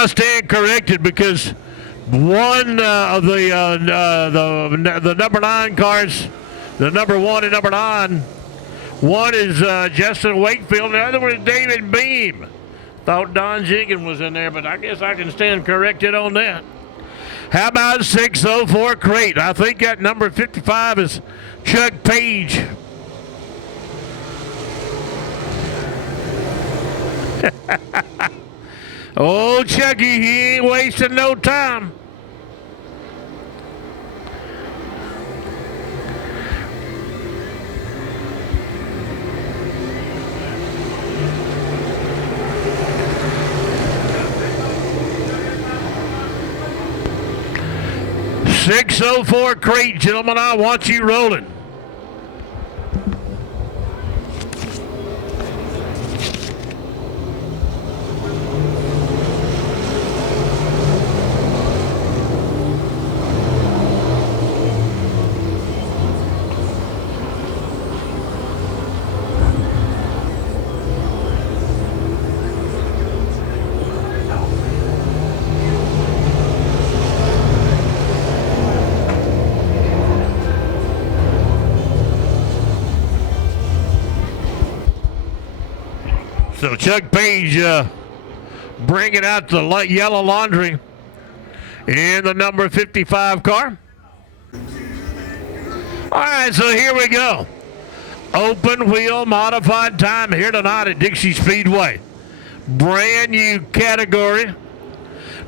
I stand corrected because one of the number 9 cars, the number 1 and number 9, one is Justin Wakefield, and the other one is David Beam. Thought Don Jenkins was in there, but I guess I can stand corrected on that. How about 604 crate? I think that number 55 is Chuck Page. Oh, Chucky, he ain't wasting no time. .604 crate, gentlemen, I want you rolling. So Chuck Page bringing out the yellow laundry in the number 55 car. All right, so here we go. Open wheel modified time here tonight at Dixie Speedway. Brand new category.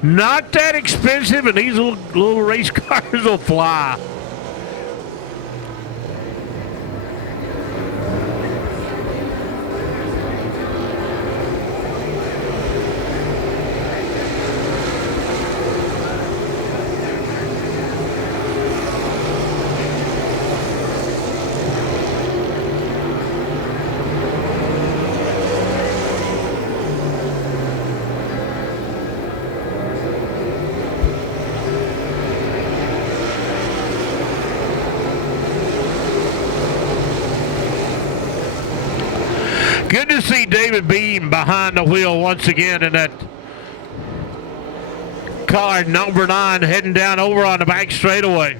Not that expensive, and these little race cars will fly. Good to see David Beam behind the wheel once again in that car number 9 heading down over on the back straightaway.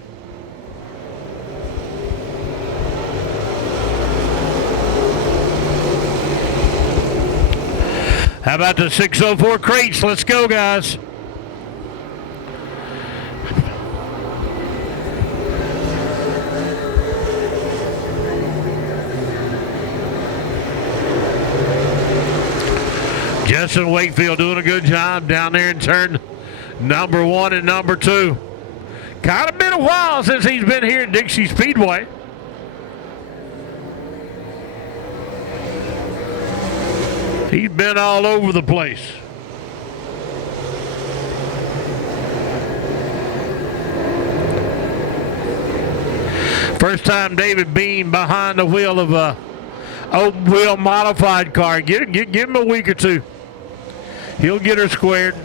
How about the 604 crates? Let's go, guys. Justin Wakefield doing a good job down there in turn number 1 and number 2. Kind of been a while since he's been here at Dixie Speedway. He's been all over the place. First time David Beam behind the wheel of a open wheel modified car. Give him a week or two. He'll get her squared.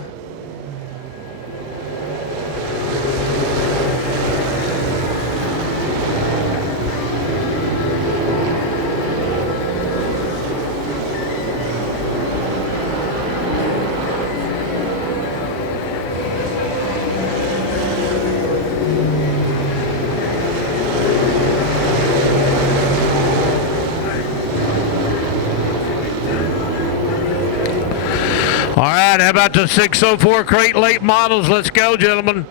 All right, how about the 604 crate late models? Let's go, gentlemen.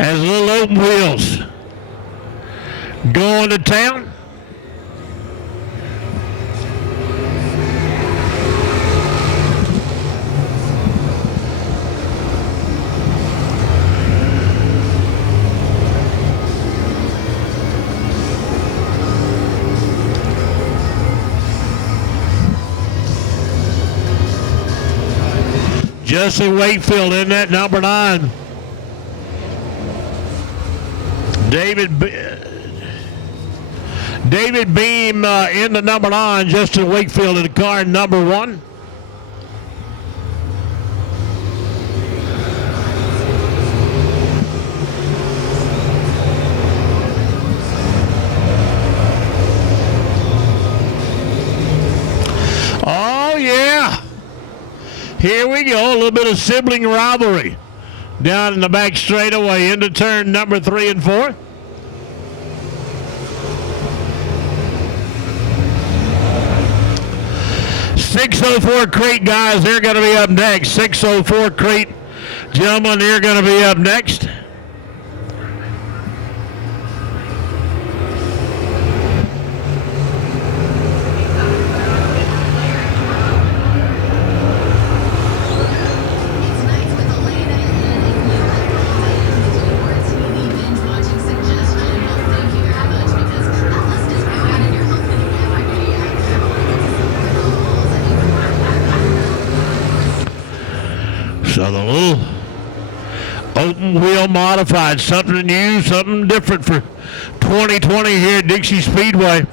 As little open wheels going to town. Justin Wakefield in that number 9. David Beam in the number 9. Justin Wakefield in the car number 1. Here we go, a little bit of sibling rivalry down in the back straightaway into turn number 3 and 4. .604 Crete guys, they're going to be up next. 604 Crete gentlemen, they're going to be up next. So the little open wheel modified, something new, something different for 2020 here at Dixie Speedway.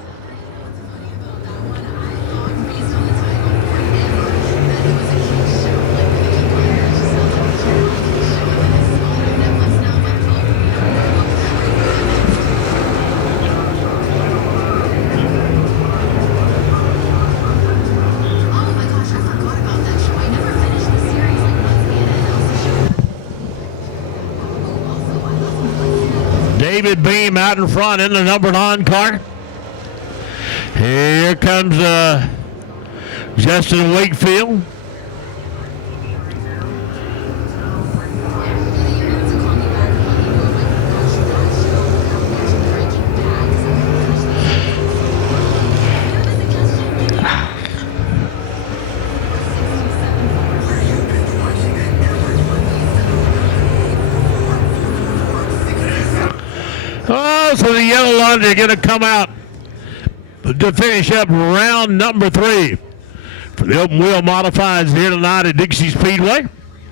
David Beam out in front in the number 9 car. Here comes Justin Wakefield. Oh, so the yellow lines are going to come out to finish up round number 3 for the open wheel modifieds here tonight at Dixie Speedway.